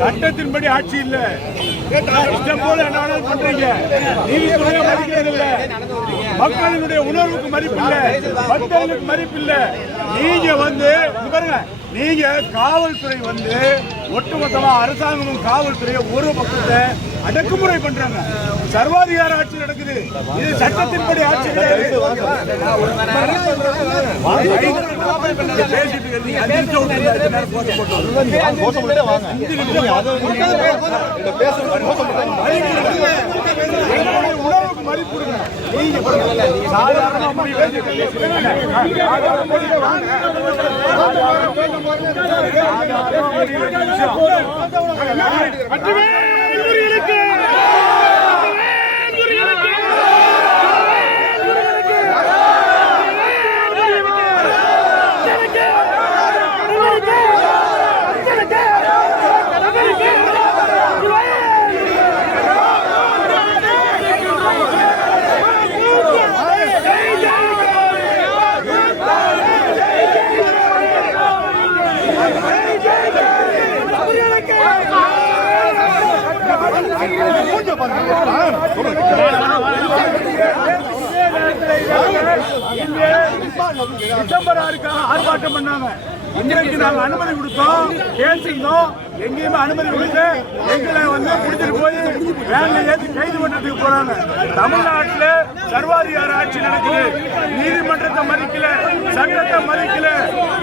சட்டத்தின்படி ஆட்சி இல்ல. இஷ்டம் போல என்ன பண்றீங்க. நீதித்துறையை மதிக்கிறது இல்ல. மக்களினுடைய உணர்வுக்கு மதிப்பு இல்ல. மக்களுக்கு மதிப்பு இல்ல. நீங்க வந்து பாருங்க நீங்க காவல்துறை வந்து ஒட்டுமொத்தமா அரசாங்கமும் காவல்துறையை ஒரு பக்கத்தை அடக்குமுறை பண்றாங்க. சர்வாதிகார ஆட்சி நடக்குது இது சட்டத்தின்படி ஆட்சி கிடையாது நீங்க சாதாரண டிசம்பர் ஆறுக்காக ஆர்ப்பாட்டம் பண்ணாங்க. இன்றைக்கு நாங்க அனுமதி கொடுத்தோம் பேசியிருந்தோம் எங்கேயுமே அனுமதி கொடுத்து எங்களை வந்து பிடிச்சிட்டு போய் வேலை ஏற்றி கைது பண்றதுக்கு போறாங்க. தமிழ்நாட்டில் சர்வாதிகார ஆட்சி நடக்குது. நீதிமன்றத்தை மதிக்கல சட்டத்தை மதிக்கல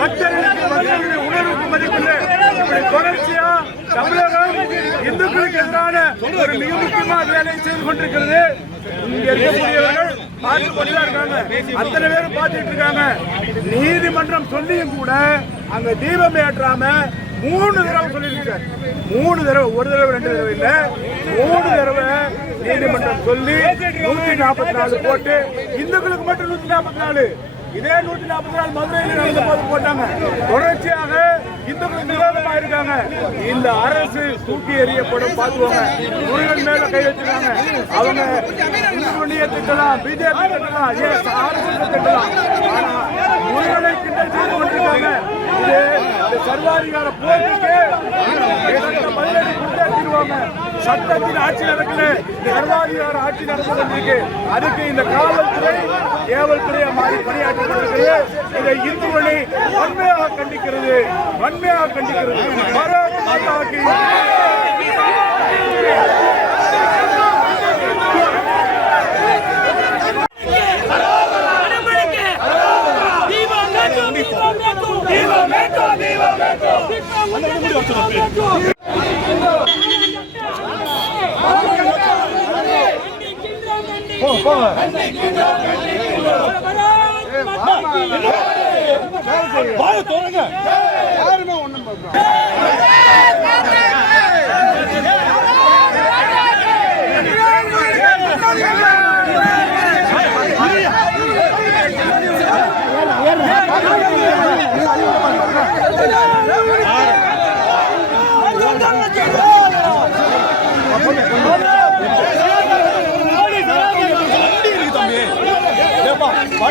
பக்தர்களுக்கு மக்களுடைய உணர்வுக்கு மதிக்கல. இப்படி தொடர்ச்சியா தமிழக இந்துக்களுக்கு எதிரான ஒரு மிக முக்கியமான வேலையை செய்து கொண்டிருக்கிறது. இங்க இருக்கக்கூடியவர்கள் பார்த்து கொண்டுதான் இருக்காங்க. அத்தனை பேரும் பார்த்துட்டு இருக்காங்க. நீதிமன்றம் சொல்லியும் கூட அங்க தீபம் ஏற்றாம மூணு தடவை சொல்லியிருக்காரு மூணு தடவை ஒரு தடவை ரெண்டு தடவை இல்ல. மூணு தடவை நீதிமன்றம் சொல்லி நூத்தி நாற்பத்தி நாலு போட்டு இந்துக்களுக்கு மட்டும் நூத்தி நாற்பத்தி நாலு. இதே நூத்தி நாற்பத்தி நாலு மதுரையில் நடந்த போது போட்டாங்க. தொடர்ச்சியாக இந்துக்களுக்கு விரோதமா இருக்காங்க. இந்த அரசு தூக்கி எறியப்படும் பார்த்துவாங்க முருகன் மேல கை வச்சிருக்காங்க அவங்க இந்துக்களிய திட்டலாம் பிஜேபி திட்டலாம் ஏன் அரசு திட்டலாம் ஆனா முருகனை கிண்டல் செய்து கொண்டிருக்காங்க. இது சர்வாதிகார போருக்கு பதிலடி தீருவாங்க சட்டத்தின் ஆட்சி நடக்கல. சர்வாதிகார ஆட்சி நடந்து கொண்டிருக்கு. அதுக்கு இந்த காவல்துறை ஏவல்துறையை மாறி பணியாற்றி கொண்டிருக்கிறது இதை இந்துக்களை வன்மையாக கண்டிக்கிறது. வன்மையாக கண்டிக்கிறது. பாரத் மாதா கி கண்டிக்கின்றோம் கண்டிக்கின்றோம் அறிவுத்துறையை கண்டிக்கின்றோம் அறிவுத்துறையை